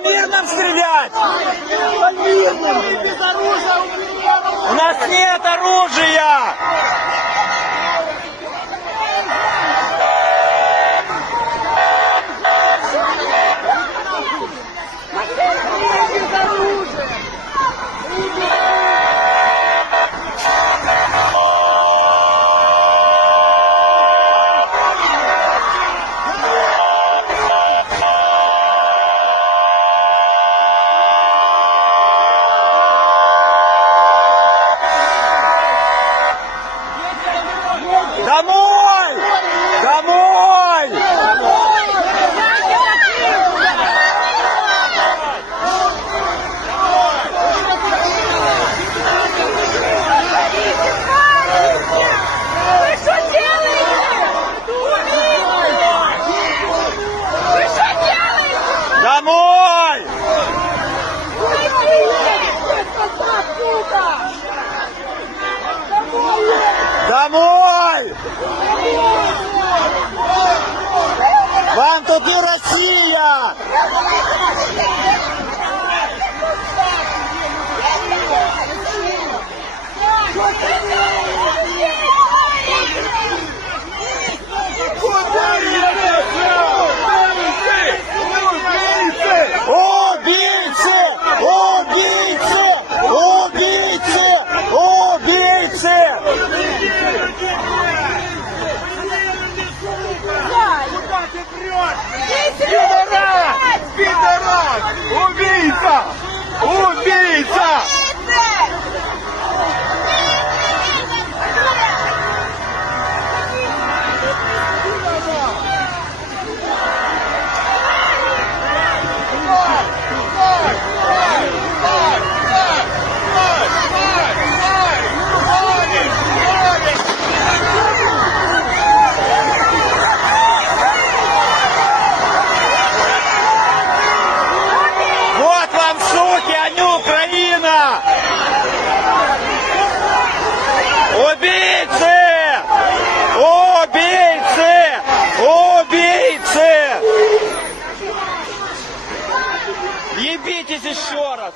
мирным стрелять! У нас нет оружия! Домой! Домой! Вы что делаете? Вы что делаете? Домой! Домой! Вам тут не Россия! Убийцы! Убийцы! Убийцы! Убийцы! Куда ты прешь? Пидорас! Пидорас! Убийца! Убийца! Вот вам суки, а не Украина! Убийцы! Убийцы! Убийцы! Ебитесь еще раз!